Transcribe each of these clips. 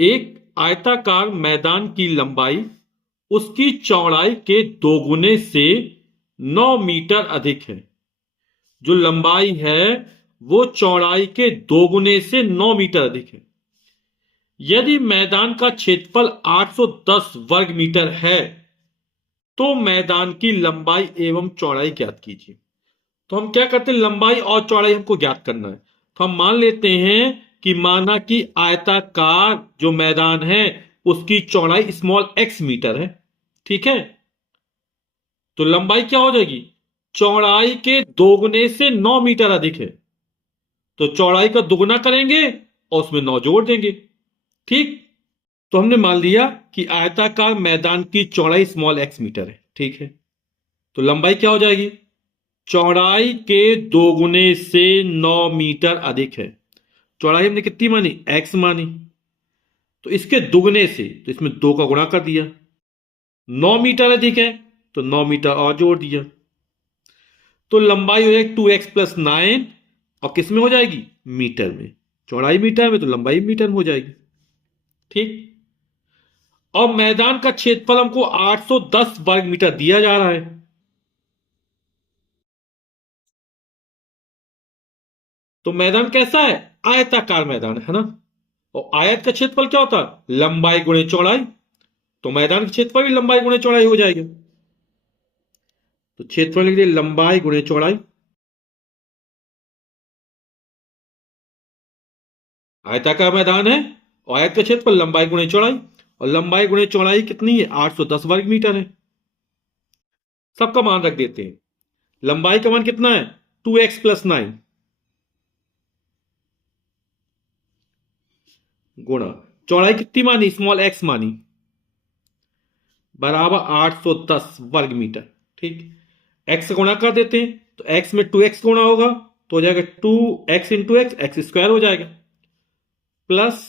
एक आयताकार मैदान की लंबाई उसकी चौड़ाई के दोगुने से 9 मीटर अधिक है। जो लंबाई है वो चौड़ाई के दोगुने से 9 मीटर अधिक है। यदि मैदान का क्षेत्रफल 810 वर्ग मीटर है तो मैदान की लंबाई एवं चौड़ाई ज्ञात कीजिए। तो हम क्या करते हैं, लंबाई और चौड़ाई हमको ज्ञात करना है। तो हम मान लेते हैं कि माना कि आयताकार जो मैदान है उसकी चौड़ाई स्मॉल एक्स मीटर है। ठीक है, तो लंबाई क्या हो जाएगी, चौड़ाई के दोगुने से 9 मीटर अधिक है। तो चौड़ाई का दुगुना करेंगे और उसमें 9 जोड़ देंगे। ठीक, तो हमने मान लिया कि आयताकार मैदान की चौड़ाई स्मॉल एक्स मीटर है। ठीक है, तो लंबाई क्या हो जाएगी, चौड़ाई के दोगुने से 9 मीटर अधिक है। चौड़ाई हमने कितनी मानी, एक्स मानी, तो इसके दुगने से तो इसमें 2 का गुणा कर दिया। 9 मीटर अधिक है तो 9 मीटर और जोड़ दिया। तो लंबाई हो जाएगी 2x प्लस 9 और किस में हो जाएगी, मीटर में। चौड़ाई मीटर में तो लंबाई मीटर में हो जाएगी। ठीक, और मैदान का क्षेत्रफल हमको 810 वर्ग मीटर दिया जा रहा है। तो मैदान कैसा है, आयताकार मैदान है ना। और आयत का क्षेत्रफल क्या होता है, लंबाई गुणे चौड़ाई। तो मैदान का क्षेत्रफल भी लंबाई गुणे चौड़ाई हो जाएगी। तो क्षेत्रफल लिख दिए लंबाई गुणे चौड़ाई। आयताकार मैदान है और आयत का क्षेत्रफल लंबाई गुणे चौड़ाई, और लंबाई गुणे चौड़ाई कितनी है, 810 वर्ग मीटर है। सबका मान रख देते हैं। लंबाई का मान कितना है, 2x प्लस 9 गुणा चौड़ाई कितनी मानी, स्मॉल एक्स मानी, बराबर 810 वर्ग मीटर। ठीक, एक्स से गुणा कर देते हैं तो एक्स में 2x गुणा होगा तो हो जाएगा 2x into x, x square हो जाएगा, प्लस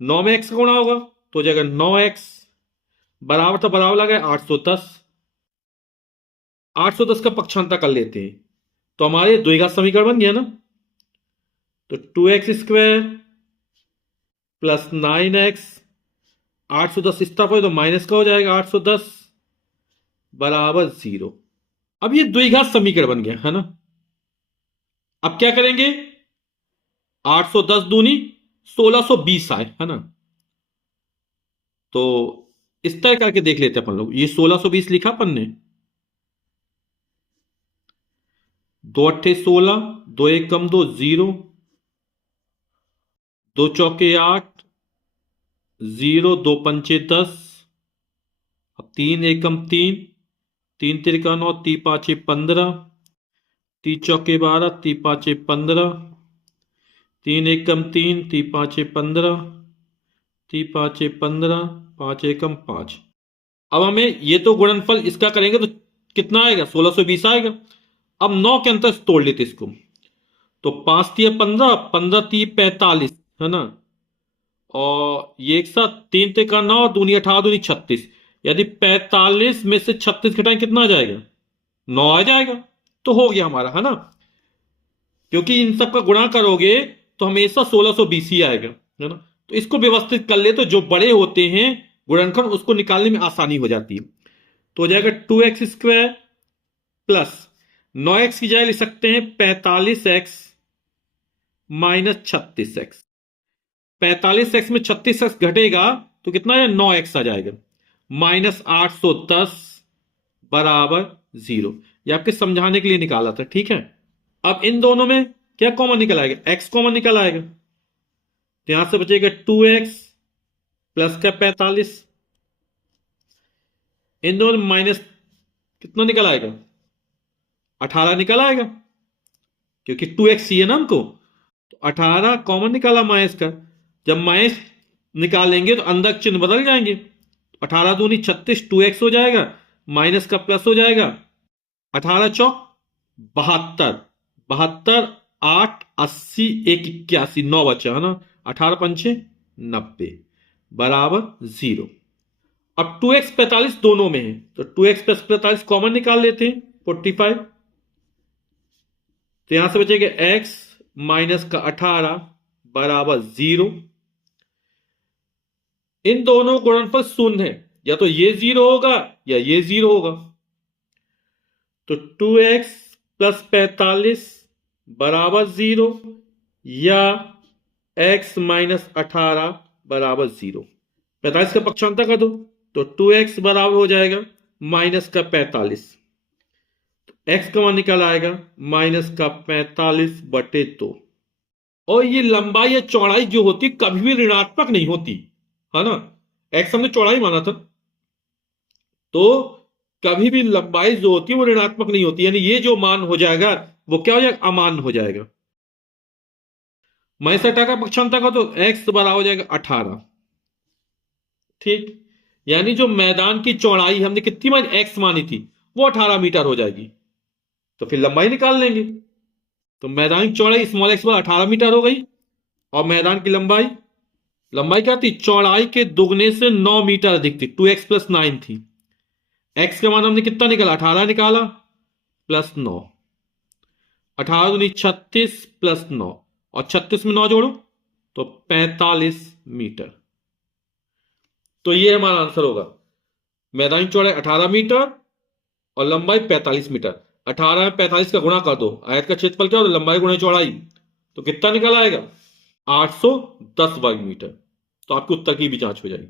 9 में x का गुणा होगा तो हो जाएगा 9x, बराबर तो बराबर लगा 810। 810 का पक्षांतर कर लेते हैं तो हमारे द्विघात समीकरण बन गया ना। तो 2x स्क्वायर प्लस 9x, 810 इस तरफ हो तो माइनस का हो जाएगा 810 बराबर 0। अब ये द्विघात समीकरण बन गया है ना। अब क्या करेंगे, 810 दूनी 1620 आए है ना। तो इस तरह करके देख लेते हैं अपन लोग। ये 1620 लिखा अपन ने, 2 अट्ठे 16, 2 एक कम 2 0, 2 चौके 8, 0 2 पंचे 10, अब 3 एकम 3, 3 तिरिका 9, 3 पांचे 15, 3 चौके 12, 3 पांचे 15, 3 एकम 3, 3 पांचे 15, 3 पांचे 15, 5 एकम 5। अब हमें ये तो गुणनफल इसका करेंगे तो कितना आएगा, 1620 आएगा। अब 9 के अंतर तोड़ लेते इसको, तो 5 तिया 15, 15 ती 45 है ना, और ये एक साथ 3 तिका 9, दूनी 18 दूनी 36। यदि 45 में से 36 घटाएं कितना आ जाएगा, 9 आ जाएगा। तो हो गया हमारा है ना, क्योंकि इन सब का गुणा करोगे तो हमेशा 1620 ही आएगा है ना। तो इसको व्यवस्थित कर ले तो जो बड़े होते हैं गुणनखंड उसको निकालने में आसानी हो जाती है। तो हो जाएगा 2x स्क्वायर प्लस 9x की जगह लिख सकते हैं 45x माइनस 36x। 45x में 36x घटेगा तो कितना है, 9x आ जाएगा, माइनस 810 बराबर 0। ये आपके समझाने के लिए निकाला था। ठीक है, अब इन दोनों में क्या कॉमन निकल आएगा, x कॉमन निकल आएगा, तो यहां से बचेगा 2x प्लस का 45, इन दोनों में माइनस कितना निकल आएगा, 18 निकल आएगा, क्योंकि 2x चाहिए ना हमको। तो 18 कॉमन निकाला माइनस का, जब माइनस निकालेंगे तो अंदर चिन्ह बदल जाएंगे। 18 दूनी 36, 2x हो जाएगा, माइनस का प्लस हो जाएगा, 18 चौक 72, 72 8 80 1 81, 9 बचा है ना, 18 पंचे 90 बराबर 0। अब 2x 45 दोनों में है तो 2x प्लस 45 कॉमन निकाल लेते हैं 45, तो यहां से बचेगा x माइनस का 18 बराबर 0। इन दोनों का गुणनफल शून्य है, या तो ये 0 होगा या ये 0 होगा। तो 2x प्लस 45 बराबर 0 या x माइनस 18 बराबर 0। 45 का पक्षांतर कर दो तो 2x बराबर हो जाएगा माइनस का 45। x का मान निकल आएगा माइनस का 45/2। और ये लंबाई या चौड़ाई जो होती कभी भी ऋणात्मक नहीं होती, है ना। x हमने चौड़ाई माना था, तो कभी भी लंबाई जो होती है वो ऋणात्मक नहीं होती, यानी ये जो मान हो जाएगा वो क्या हो जाएगा, अमान्य हो जाएगा। माइनस 18 का पक्षांतर का तो x बराबर हो जाएगा 18। ठीक, यानी जो मैदान की चौड़ाई हमने कितनी मानी, x मानी थी, वो 18 मीटर हो जाएगी। तो फिर लंबाई निकाल लेंगे। तो मैदान की चौड़ाई स्मॉल एक्स बराबर 18 मीटर हो गई, और मैदान की लंबाई, लंबाई क्या थी, चौड़ाई के दुगने से 9 मीटर अधिक थी, 2x प्लस 9 थी। x का मान हमने कितना निकाला, 18 निकाला, प्लस 9, 18 दूनी 36 प्लस 9, और 36 में 9 जोड़ो तो 45 मीटर। तो ये हमारा आंसर होगा। मैदानी चौड़ाई 18 मीटर और लंबाई 45 मीटर। 18 में 45 का गुणा कर दो, आयत का क्षेत्रफल क्या होता है, लंबाई गुणा चौड़ाई, तो कितना निकल आएगा, 810 वर्ग मीटर। तो आपके उत्तर की भी जांच हो जाएगी।